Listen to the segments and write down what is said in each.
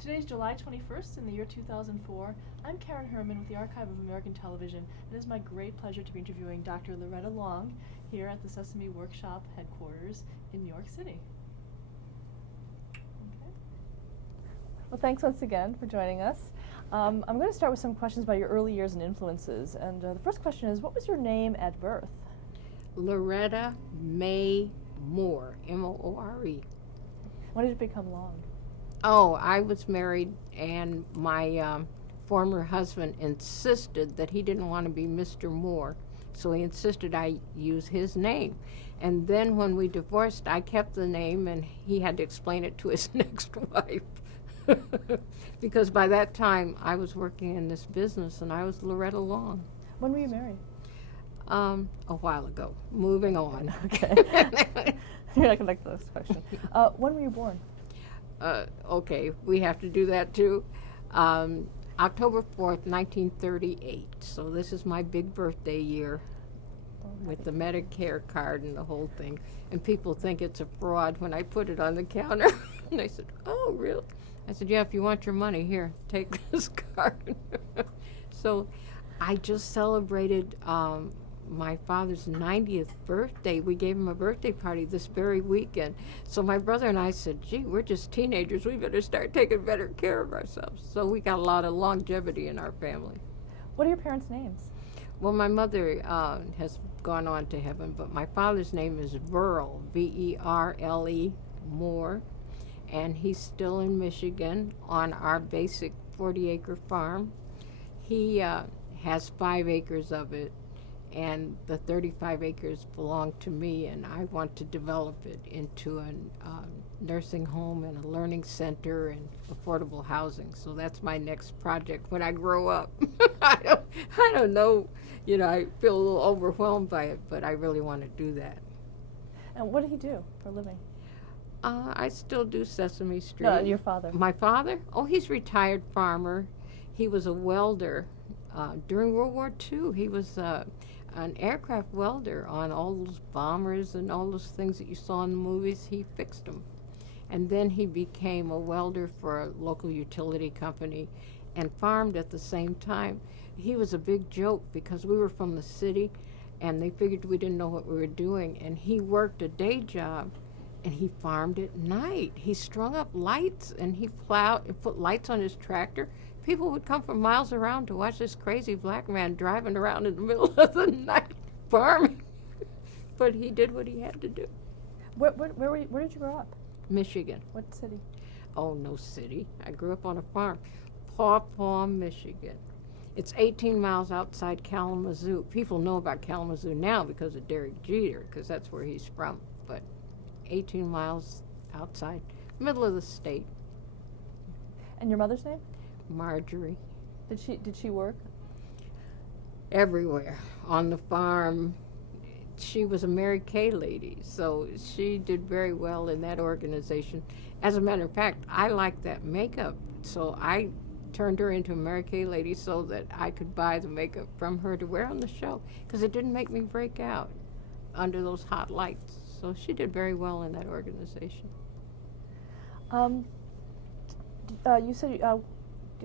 Today's July 21st in the year 2004. I'm Karen Herman with the Archive of American Television. It is my great pleasure to be interviewing Dr. Loretta Long here at the Sesame Workshop headquarters in New York City. Okay. Well, thanks once again for joining us. I'm going to start with some questions about your early years and influences. And the first question is, what was your name at birth? Loretta May Moore, M-O-O-R-E. When did it become Long? Oh, I was married, and my former husband insisted that he didn't want to be Mr. Moore, so he insisted I use his name. And then when we divorced, I kept the name, and he had to explain it to his next wife. Because by that time, I was working in this business, and I was Loretta Long. When were you married? A while ago. Moving on. Okay. You're not going to like this question. When were you born? Okay, we have to do that too. October 4th, 1938. So this is my big birthday year with the Medicare card and the whole thing. And people think it's a fraud when I put it on the counter. And they said, oh, really? I said, yeah, if you want your money, here, take this card. So I just celebrated my father's 90th birthday. We gave him a birthday party this very weekend. So my brother and I said, gee, we're just teenagers. We better start taking better care of ourselves. So we got a lot of longevity in our family. What are your parents' names? Well, my mother has gone on to heaven, but my father's name is Burrell, B-E-R-L-E, Moore, and he's still in Michigan on our basic 40-acre farm. He has 5 acres of it, and the 35 acres belong to me, and I want to develop it into a nursing home and a learning center and affordable housing. So that's my next project when I grow up. I don't know, I feel a little overwhelmed by it, but I really want to do that. And what did he do for a living? I still do Sesame Street. No, your father. My father? Oh, he's a retired farmer. He was a welder. During World War II, he was an aircraft welder on all those bombers and all those things that you saw in the movies. He fixed them. And then he became a welder for a local utility company and farmed at the same time. He was a big joke because we were from the city and they figured we didn't know what we were doing. And he worked a day job and he farmed at night. He strung up lights and he plowed and put lights on his tractor. People would come from miles around to watch this crazy black man driving around in the middle of the night farming. But he did what he had to do. Where did you grow up? Michigan. What city? Oh, no city. I grew up on a farm. Paw Paw, Michigan. It's 18 miles outside Kalamazoo. People know about Kalamazoo now because of Derek Jeter, because that's where he's from. But 18 miles outside, middle of the state. And your mother's name? Marjorie. Did she work? Everywhere. On the farm. She was a Mary Kay lady, so she did very well in that organization. As a matter of fact, I liked that makeup, so I turned her into a Mary Kay lady so that I could buy the makeup from her to wear on the show, because it didn't make me break out under those hot lights. So she did very well in that organization. You said do you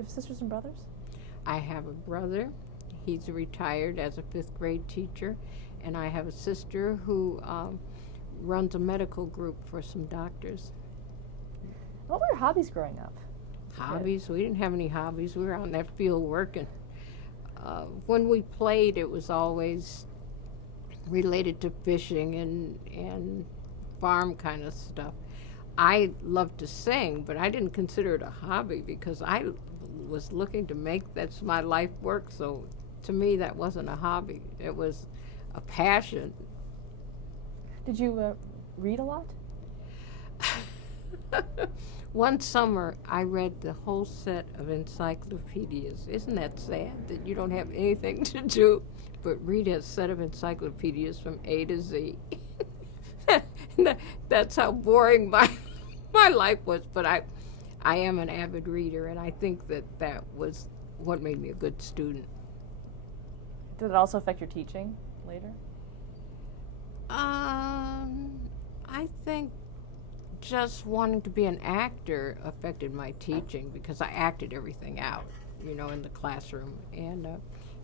have sisters and brothers? I have a brother. He's retired as a 5th grade teacher. And I have a sister who runs a medical group for some doctors. What were your hobbies growing up? Hobbies? We didn't have any hobbies. We were out in that field working. When we played, it was always related to fishing and farm kind of stuff. I loved to sing, but I didn't consider it a hobby because I was looking to make that's my life work. So to me, that wasn't a hobby. It was a passion. Did you read a lot? One summer, I read the whole set of encyclopedias. Isn't that sad that you don't have anything to do but read a set of encyclopedias from A to Z? That's how boring my life was. But I am an avid reader, and I think that was what made me a good student. Did it also affect your teaching later? I think just wanting to be an actor affected my teaching because I acted everything out, in the classroom. And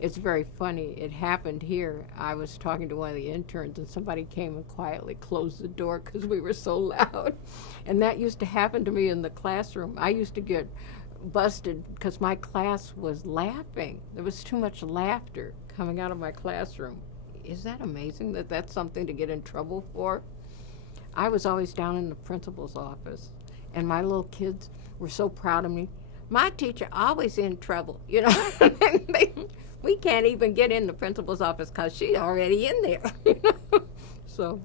it's very funny. It happened here. I was talking to one of the interns, and somebody came and quietly closed the door because we were so loud. And that used to happen to me in the classroom. I used to get busted because my class was laughing. There was too much laughter coming out of my classroom. Is that amazing that that's something to get in trouble for? I was always down in the principal's office, and my little kids were so proud of me. My teacher always in trouble, we can't even get in the principal's office because she's already in there. So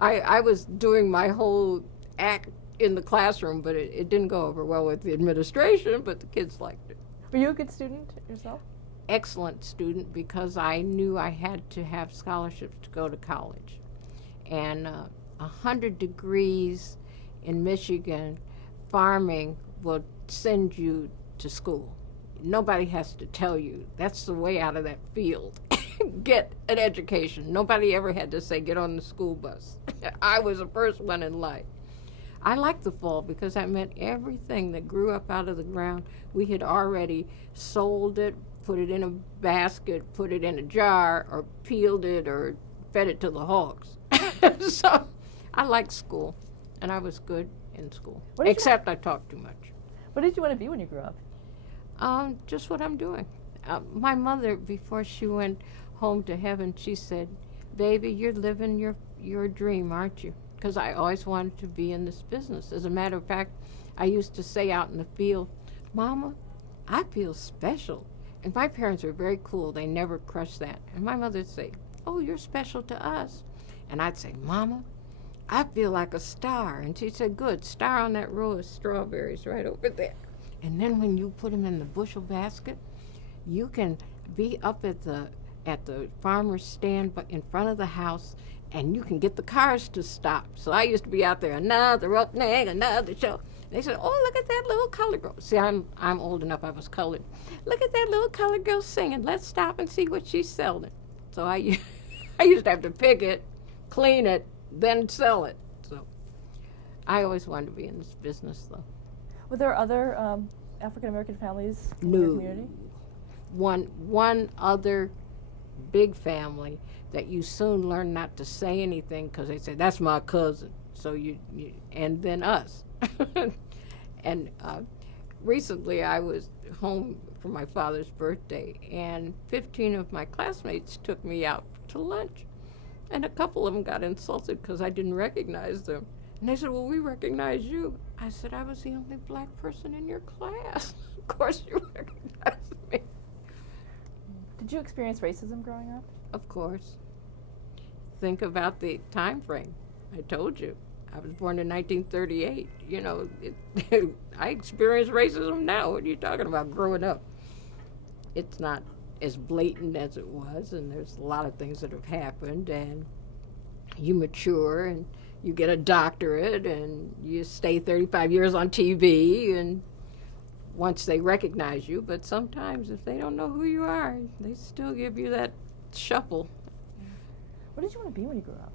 I was doing my whole act in the classroom, but it didn't go over well with the administration, but the kids liked it. Were you a good student yourself? Excellent student, because I knew I had to have scholarships to go to college. And 100 degrees in Michigan, farming will send you to school. Nobody has to tell you. That's the way out of that field. Get an education. Nobody ever had to say, get on the school bus. I was the first one in line. I liked the fall because that meant everything that grew up out of the ground, we had already sold it, put it in a basket, put it in a jar, or peeled it, or fed it to the hogs. So I liked school, and I was good in school, except I talked too much. What did you want to be when you grew up? Just what I'm doing. My mother, before she went home to heaven, she said, baby, you're living your dream, aren't you? Because I always wanted to be in this business. As a matter of fact, I used to say out in the field, Mama, I feel special. And my parents were very cool. They never crushed that. And my mother would say, oh, you're special to us. And I'd say, Mama, I feel like a star. And she'd say, good, star on that row of strawberries right over there. And then when you put them in the bushel basket, you can be up at the farmer's stand in front of the house, and you can get the cars to stop. So I used to be out there, another opening, another show. They said, oh, look at that little colored girl. See, I'm old enough, I was colored. Look at that little colored girl singing. Let's stop and see what she's selling. So I used to have to pick it, clean it, then sell it. So I always wanted to be in this business, though. Were there other African-American families in your community? One other big family that you soon learn not to say anything because they say, that's my cousin. So you and then us. And recently I was home for my father's birthday, and 15 of my classmates took me out to lunch. And a couple of them got insulted because I didn't recognize them. And they said, well, we recognize you. I said, I was the only black person in your class. Of course you recognized me. Did you experience racism growing up? Of course. Think about the time frame. I told you. I was born in 1938. I experience racism now. What are you talking about growing up? It's not as blatant as it was, and there's a lot of things that have happened, and you mature, and you get a doctorate, and you stay 35 years on TV, and once they recognize you, but sometimes if they don't know who you are, they still give you that shuffle. What did you want to be when you grew up?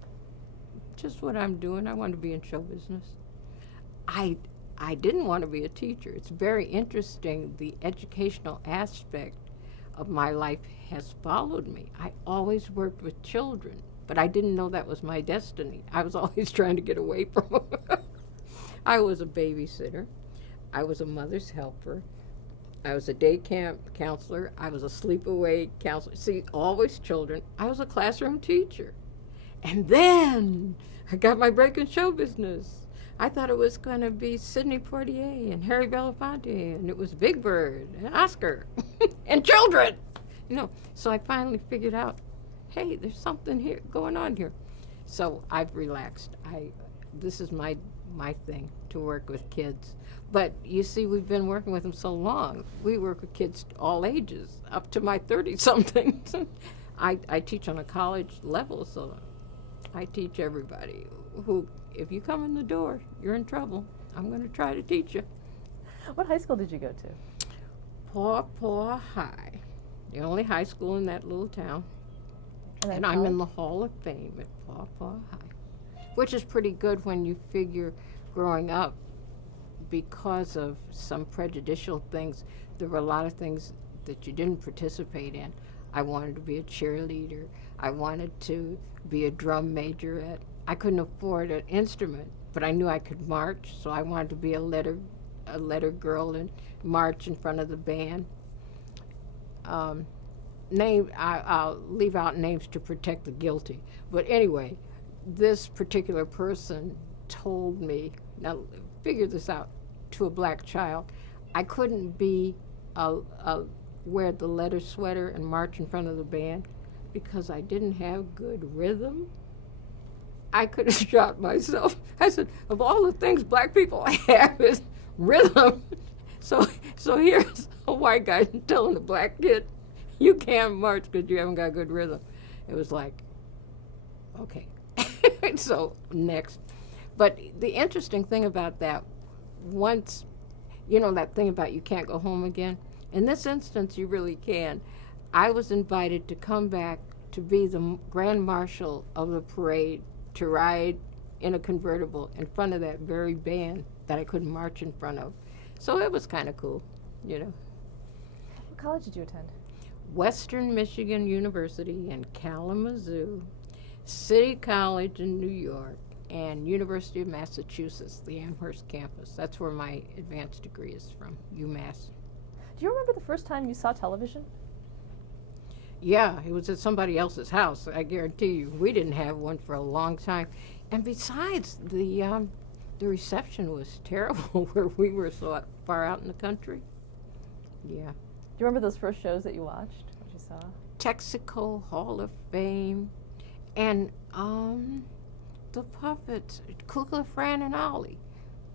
Just what I'm doing. I want to be in show business. I didn't want to be a teacher. It's very interesting. The educational aspect of my life has followed me. I always worked with children, but I didn't know that was my destiny. I was always trying to get away from them. I was a babysitter. I was a mother's helper. I was a day camp counselor. I was a sleepaway counselor. See, always children. I was a classroom teacher. And then I got my break in show business. I thought it was going to be Sidney Poitier and Harry Belafonte, and it was Big Bird and Oscar and children. So I finally figured out, hey, there's something here going on here. So I've relaxed. This is my thing, to work with kids. But you see, we've been working with them so long. We work with kids all ages, up to my 30-somethings. I teach on a college level, so I teach everybody who, if you come in the door, you're in trouble. I'm going to try to teach you. What high school did you go to? Paw High, the only high school in that little town. And I'm college? in the Hall of Fame at Paw High, which is pretty good when you figure growing up, because of some prejudicial things, there were a lot of things that you didn't participate in. I wanted to be a cheerleader. I wanted to be a drum majorette. I couldn't afford an instrument, but I knew I could march, so I wanted to be a letter girl and march in front of the band. I'll leave out names to protect the guilty. But anyway, this particular person told me, now figure this out, to a black child, I couldn't wear the leather sweater and march in front of the band because I didn't have good rhythm. I could have shot myself. I said, of all the things black people have is rhythm. So here's a white guy telling a black kid, you can't march because you haven't got good rhythm. It was like, okay. So next. But the interesting thing about that, once, that thing about you can't go home again, in this instance you really can. I was invited to come back to be the grand marshal of the parade, to ride in a convertible in front of that very band that I couldn't march in front of. So it was kind of cool, What college did you attend? Western Michigan University in Kalamazoo, City College in New York, and University of Massachusetts, the Amherst campus. That's where my advanced degree is from, UMass. Do you remember the first time you saw television? Yeah, it was at somebody else's house, I guarantee you. We didn't have one for a long time. And besides, the reception was terrible where we were so far out in the country. Yeah. Do you remember those first shows that you watched, what you saw? Texaco Hall of Fame, and the puppets, Kukla, Fran, and Ollie.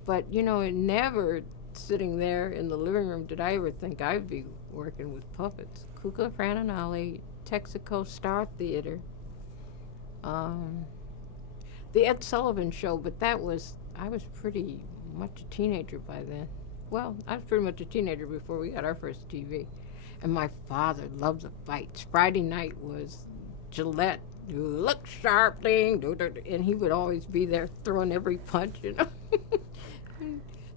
But, it never, sitting there in the living room, did I ever think I'd be working with puppets. Kukla, Fran, and Ollie, Texaco Star Theater, the Ed Sullivan Show, but I was pretty much a teenager by then. Well, I was pretty much a teenager before we got our first TV. And my father loved the fights. Friday night was Gillette, look sharp, ding, and he would always be there throwing every punch,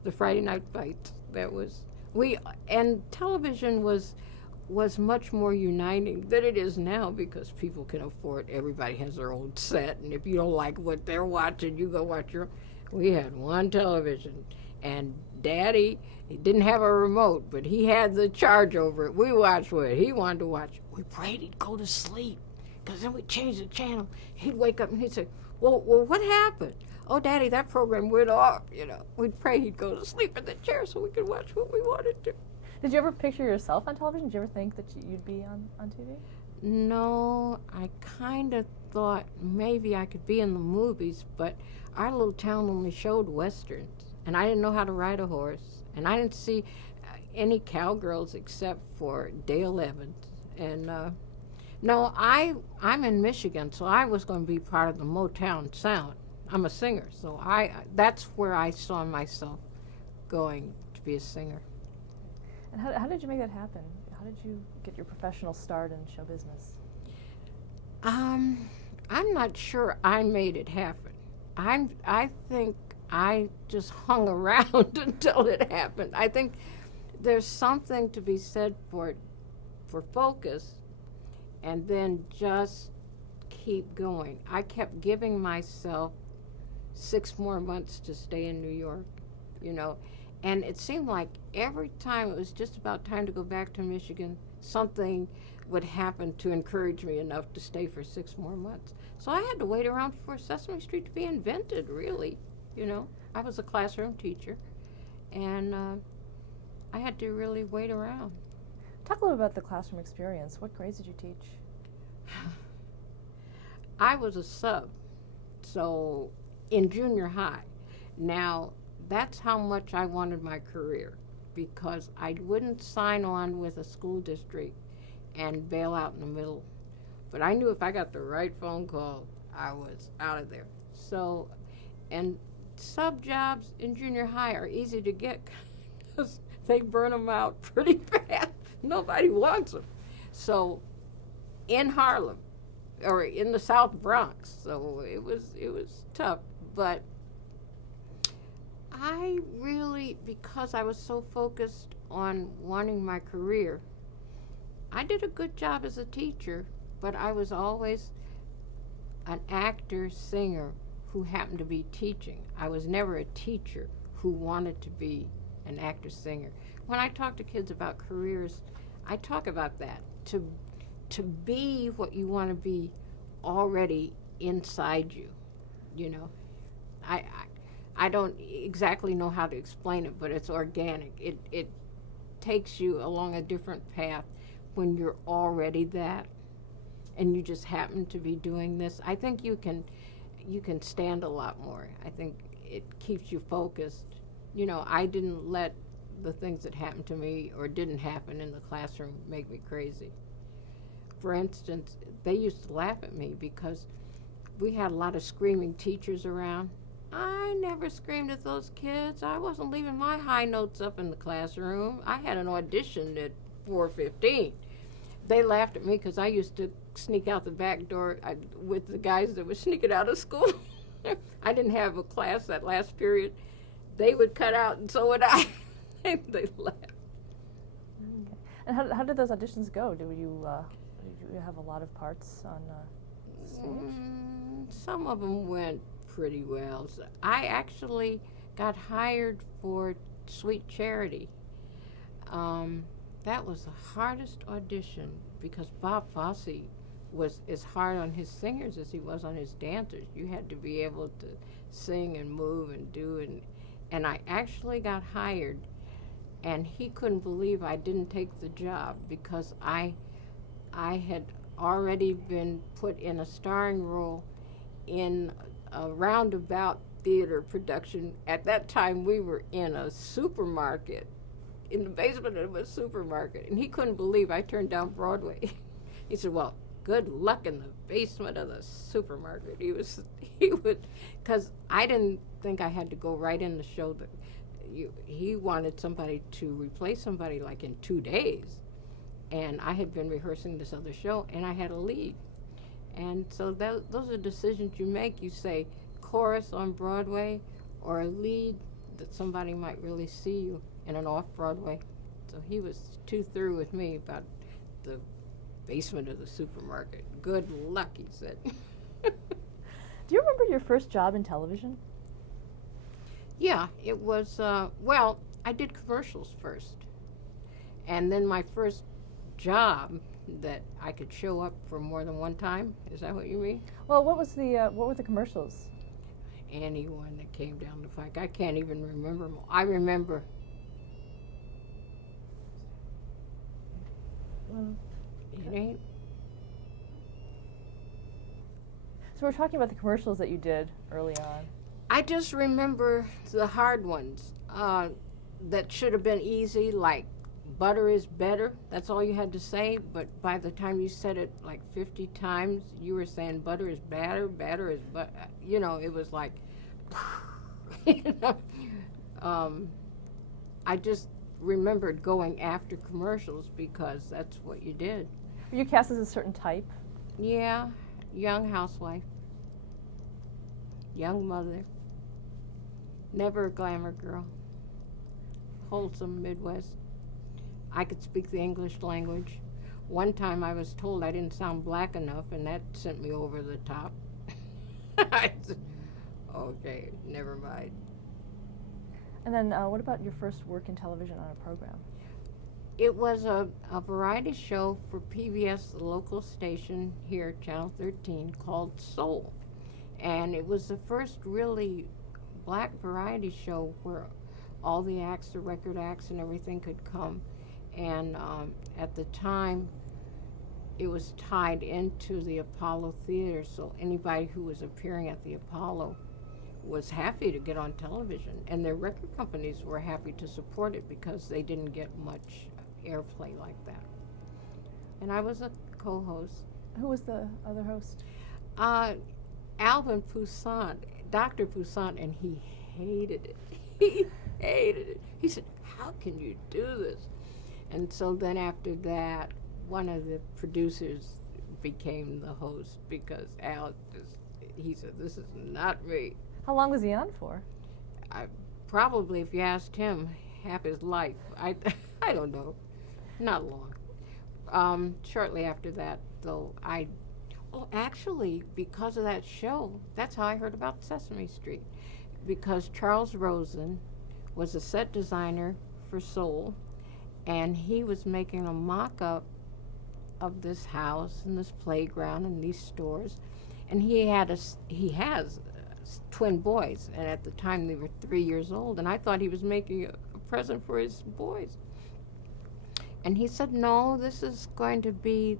The Friday night fights, and television was much more uniting than it is now because people can afford, everybody has their own set, and if you don't like what they're watching, you go watch your own. We had one television, and Daddy, he didn't have a remote, but he had the charge over it. We watched what he wanted to watch. We prayed he'd go to sleep, because then we'd change the channel. He'd wake up and he'd say, well, what happened? Oh, Daddy, that program went off, We'd pray he'd go to sleep in the chair so we could watch what we wanted to. Did you ever picture yourself on television? Did you ever think that you'd be on TV? No, I kind of thought maybe I could be in the movies, but our little town only showed Westerns, and I didn't know how to ride a horse, and I didn't see any cowgirls except for Dale Evans. And no, I'm in Michigan, so I was going to be part of the Motown sound. I'm a singer, so that's where I saw myself going to be a singer. And how did you make that happen? How did you get your professional start in show business? I'm not sure I made it happen. I think I just hung around until it happened. I think there's something to be said for focus, and then just keep going. I kept giving myself 6 more months to stay in New York, and it seemed like every time it was just about time to go back to Michigan, something would happen to encourage me enough to stay for 6 more months. So I had to wait around for Sesame Street to be invented, really. I was a classroom teacher, and I had to really wait around. Talk a little about the classroom experience. What grades did you teach? I was a sub, so in junior high. Now, that's how much I wanted my career, because I wouldn't sign on with a school district and bail out in the middle. But I knew if I got the right phone call, I was out of there. So, and sub jobs in junior high are easy to get because they burn them out pretty fast. Nobody wants them. So, in Harlem, or in the South Bronx, so it was tough. But I really, because I was so focused on wanting my career, I did a good job as a teacher, but I was always an actor, singer who happened to be teaching. I was never a teacher who wanted to be an actor, singer. When I talk to kids about careers, I talk about that. To be what you want to be already inside you, you know. I, I don't exactly know how to explain it, but it's organic. It takes you along a different path when you're already that and you just happen to be doing this. I think you can stand a lot more. I think it keeps you focused. You know, I didn't let the things that happened to me or didn't happen in the classroom make me crazy. For instance, they used to laugh at me because we had a lot of screaming teachers around. I never screamed at those kids. I wasn't leaving my high notes up in the classroom. I had an audition at 4:15. They laughed at me because I used to sneak out the back door with the guys that were sneaking out of school. I didn't have a class that last period. They would cut out, and so would I. They laughed. Okay. And how did those auditions go? Did you have a lot of parts on stage? Some of them went pretty well. So I actually got hired for Sweet Charity. That was the hardest audition because Bob Fosse was as hard on his singers as he was on his dancers. You had to be able to sing and move and do, and I actually got hired, and he couldn't believe I didn't take the job because I had already been put in a starring role in a roundabout theater production. At that time, we were in a supermarket, in the basement of a supermarket, and he couldn't believe I turned down Broadway. He said, well, good luck in the basement of the supermarket. He would, because I didn't think I had to go right in the show. He wanted somebody to replace somebody like in 2 days. And I had been rehearsing this other show, and I had a lead. And so those are decisions you make. You say chorus on Broadway or a lead that somebody might really see you in an off-Broadway. So he was too through with me about the basement of the supermarket. Good luck, he said. Do you remember your first job in television? Yeah, it was, well, I did commercials first. And then my first job that I could show up for more than one time. Is that what you mean? Well, what were the commercials? Anyone that came down the pike. I can't even remember them. I remember. It ain't. So we're talking about the commercials that you did early on. I just remember the hard ones that should have been easy, like butter is better. That's all you had to say, but by the time you said it like 50 times, you were saying butter is batter, batter is you know, it was like, you know. I just remembered going after commercials because that's what you did. Were you cast as a certain type? Yeah, young housewife, young mother, never a glamour girl, wholesome Midwest. I could speak the English language. One time I was told I didn't sound black enough, and that sent me over the top. I said, okay, never mind. And then what about your first work in television on a program? It was a variety show for PBS, the local station here, Channel 13, called Soul. And it was the first really black variety show where all the acts, the record acts and everything could come. And at the time, it was tied into the Apollo Theater, so anybody who was appearing at the Apollo was happy to get on television. And their record companies were happy to support it because they didn't get much airplay like that. And I was a co-host. Who was the other host? Alvin Poussaint, Dr. Poussaint, and he hated it. He hated it. He said, how can you do this? And so then after that, one of the producers became the host because Al he said, this is not me. How long was he on for? probably if you asked him, half his life. I, I don't know. Not long. Shortly after that, though, actually, because of that show, that's how I heard about Sesame Street. Because Charles Rosen was a set designer for Soul, and he was making a mock-up of this house and this playground and these stores, and he has twin boys, and at the time they were 3 years old, and I thought he was making a present for his boys. And he said, no, this is going to be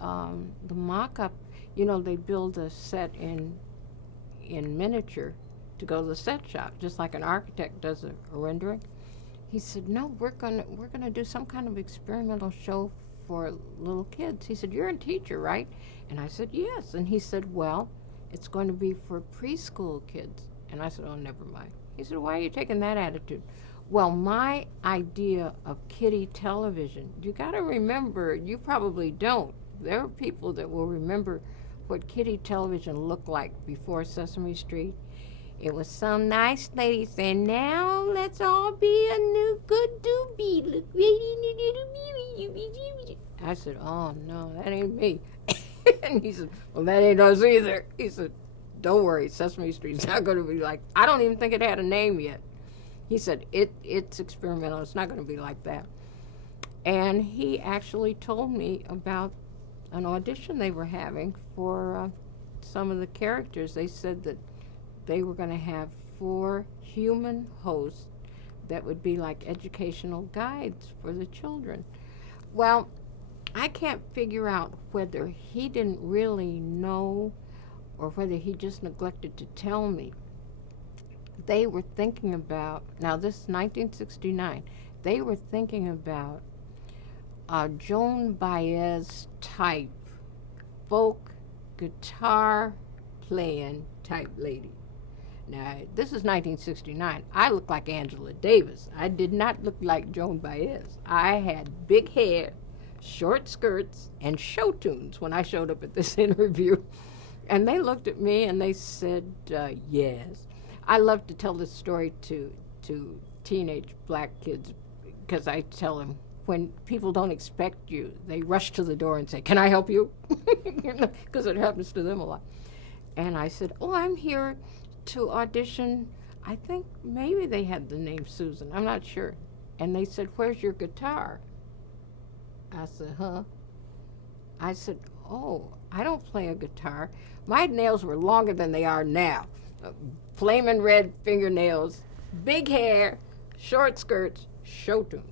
the mock-up. You know, they build a set in miniature to go to the set shop, just like an architect does a rendering. He said, no, we're gonna do some kind of experimental show for little kids. He said, you're a teacher, right? And I said, yes. And he said, well, it's going to be for preschool kids. And I said, oh, never mind. He said, why are you taking that attitude? Well, my idea of kiddie television, you got to remember, you probably don't. There are people that will remember what kiddie television looked like before Sesame Street. It was some nice lady saying, now let's all be a new good doobie. I said, oh, no, that ain't me. And he said, well, that ain't us either. He said, don't worry, Sesame Street's not going to be like, I don't even think it had a name yet. He said, it's experimental. It's not going to be like that. And he actually told me about an audition they were having for some of the characters. They said that they were going to have 4 human hosts that would be like educational guides for the children. Well, I can't figure out whether he didn't really know or whether he just neglected to tell me. They were thinking about, now this is 1969, they were thinking about a Joan Baez type folk guitar playing type lady. Now, this is 1969. I look like Angela Davis. I did not look like Joan Baez. I had big hair, short skirts, and show tunes when I showed up at this interview. And they looked at me and they said, yes. I love to tell this story to teenage black kids because I tell them, when people don't expect you, they rush to the door and say, can I help you? Because it happens to them a lot. And I said, oh, I'm here to audition. I think maybe they had the name Susan. I'm not sure. And they said, where's your guitar? I said, huh? I said, oh, I don't play a guitar. My nails were longer than they are now. Flaming red fingernails, big hair, short skirts, show tunes.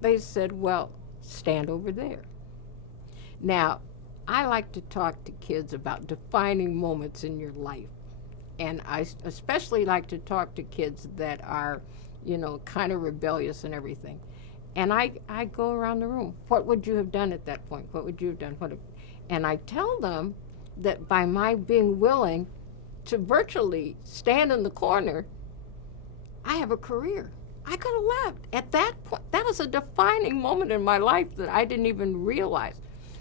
They said, well, stand over there. Now, I like to talk to kids about defining moments in your life. And I especially like to talk to kids that are, kind of rebellious and everything. And I go around the room. What would you have done at that point? What would you have done? And I tell them that by my being willing to virtually stand in the corner, I have a career. I could have left. At that point, that was a defining moment in my life that I didn't even realize.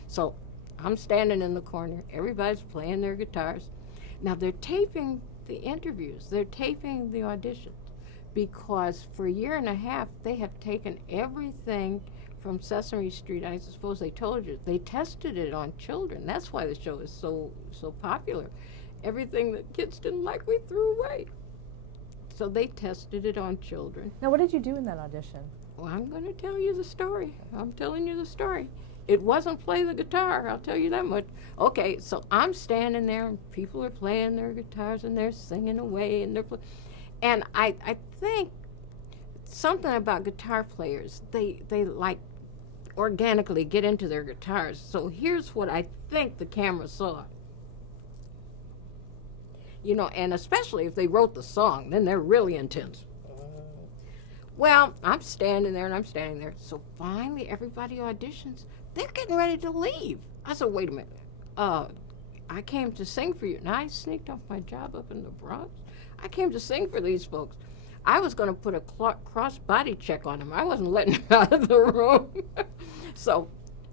So I'm standing in the corner. Everybody's playing their guitars. Now they're taping the interviews. They're taping the auditions because for a year and a half, they have taken everything from Sesame Street. I suppose they told you. They tested it on children. That's why the show is so popular. Everything that kids didn't like, we threw away. So they tested it on children. Now, what did you do in that audition? Well, I'm going to tell you the story. I'm telling you the story. It wasn't play the guitar, I'll tell you that much. Okay, so I'm standing there, and people are playing their guitars, and they're singing away, and and I think something about guitar players, they like organically get into their guitars. So here's what I think the camera saw. And especially if they wrote the song, then they're really intense. Well, I'm standing there and I'm standing there. So finally, everybody auditions. They're getting ready to leave. I said, wait a minute. I came to sing for you. And I sneaked off my job up in the Bronx. I came to sing for these folks. I was going to put a cross-body check on them. I wasn't letting them out of the room. So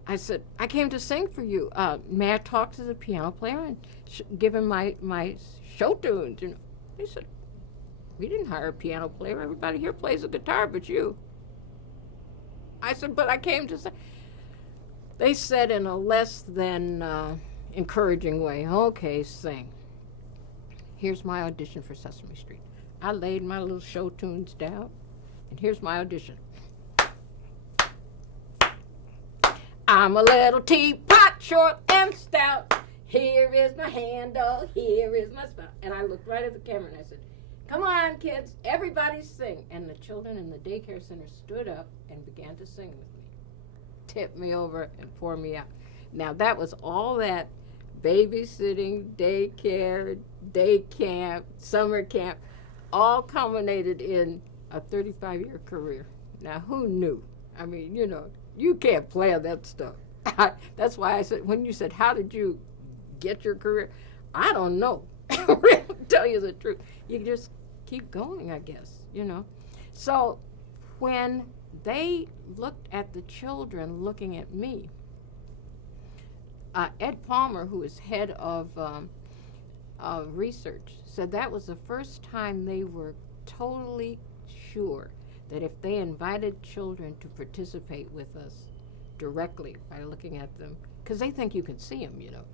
I said, I came to sing for you. May I talk to the piano player and give him my show tunes? He said, We didn't hire a piano player. Everybody here plays a guitar but you. I said, but I came to say. They said in a less than encouraging way, okay, sing. Here's my audition for Sesame Street. I laid my little show tunes down, and here's my audition. I'm a little teapot, short and stout. Here is my handle, here is my spout. And I looked right at the camera and I said, come on, kids, everybody sing. And the children in the daycare center stood up and began to sing with me. Tipped me over and poured me out. Now, that was all that babysitting, daycare, day camp, summer camp, all culminated in a 35-year career. Now, who knew? I mean, you know, you can't plan that stuff. That's why I said, when you said, how did you get your career? I don't know. To tell you the truth. You just keep going, I guess, you know. So when they looked at the children looking at me, Ed Palmer, who is head of research, said that was the first time they were totally sure that if they invited children to participate with us directly by looking at them, because they think you can see them, you know.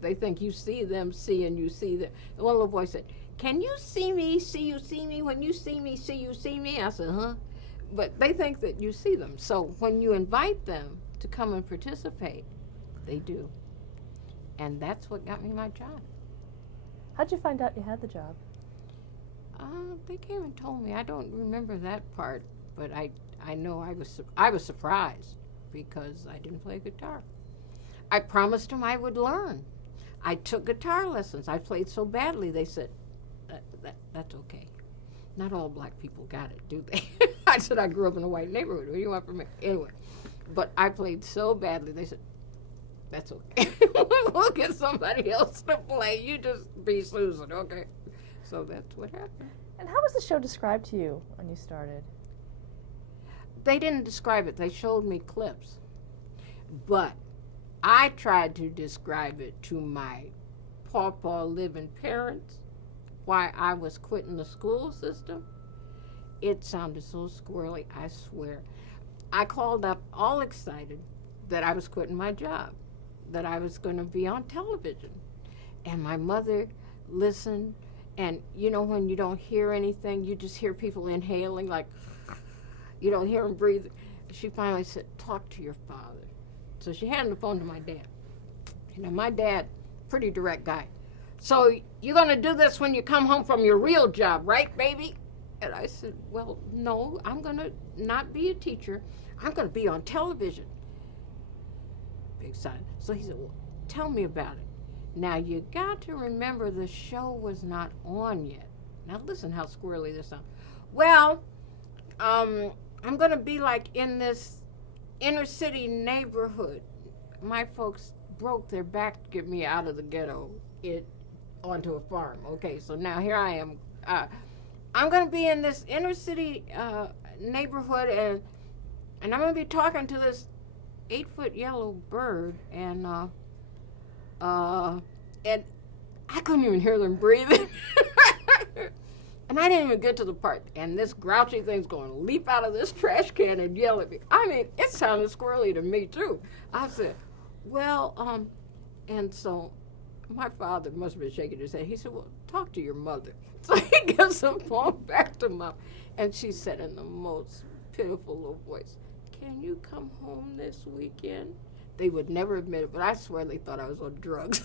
They think you see them, and you see them. And one little boy said, can you see me, see you see me? When you see me, see you see me? I said, huh? But they think that you see them. So when you invite them to come and participate, they do. And that's what got me my job. How'd you find out you had the job? They came and told me. I don't remember that part, but I know I was surprised because I didn't play guitar. I promised them I would learn. I took guitar lessons. I played so badly, they said, that's okay. Not all black people got it, do they? I said, I grew up in a white neighborhood. What do you want from me? Anyway, but I played so badly, they said, that's okay. We'll get somebody else to play. You just be Susan, okay? So that's what happened. And how was the show described to you when you started? They didn't describe it. They showed me clips. But I tried to describe it to my pawpaw living parents, why I was quitting the school system. It sounded so squirrely, I swear. I called up all excited that I was quitting my job, that I was going to be on television. And my mother listened, and you know when you don't hear anything, you just hear people inhaling, like you don't hear them breathing. She finally said, talk to your father. So she handed the phone to my dad. You know, my dad, pretty direct guy. So you're going to do this when you come home from your real job, right, baby? And I said, well, no, I'm going to not be a teacher. I'm going to be on television. Big sign. So he said, well, tell me about it. Now, you got to remember the show was not on yet. Now, listen how squirrely this sounds. Well, I'm going to be like in this inner city neighborhood. My folks broke their back to get me out of the ghetto onto a farm. Okay, so now here I am. I'm going to be in this inner city neighborhood, and I'm going to be talking to this 8-foot yellow bird, and I couldn't even hear them breathing. And I didn't even get to the part, and this grouchy thing's going to leap out of this trash can and yell at me. I mean, it sounded squirrely to me, too. I said, well, and so my father must have been shaking his head. He said, well, talk to your mother. So he gives the phone back to Mom, and she said in the most pitiful little voice, can you come home this weekend? They would never admit it, but I swear they thought I was on drugs.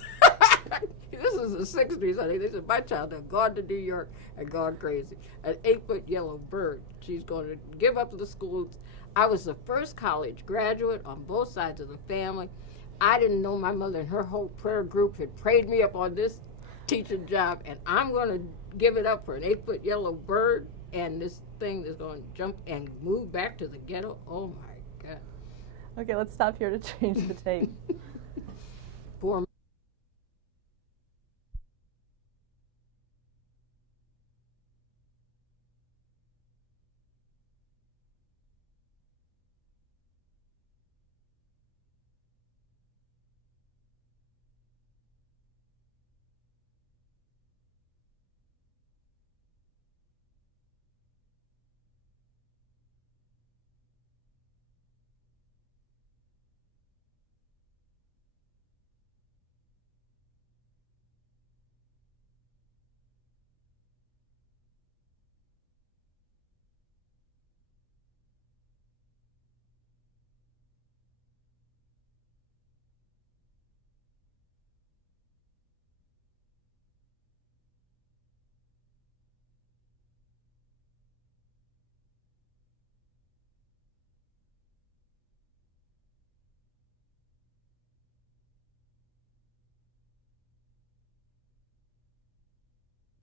This is the 60s, honey. They said, my child had gone to New York and gone crazy. An 8-foot yellow bird. She's going to give up the schools. I was the first college graduate on both sides of the family. I didn't know my mother and her whole prayer group had prayed me up on this teaching job, and I'm going to give it up for an 8-foot yellow bird, and this thing is going to jump and move back to the ghetto. Oh, my God. Okay, let's stop here to change the tape. Poor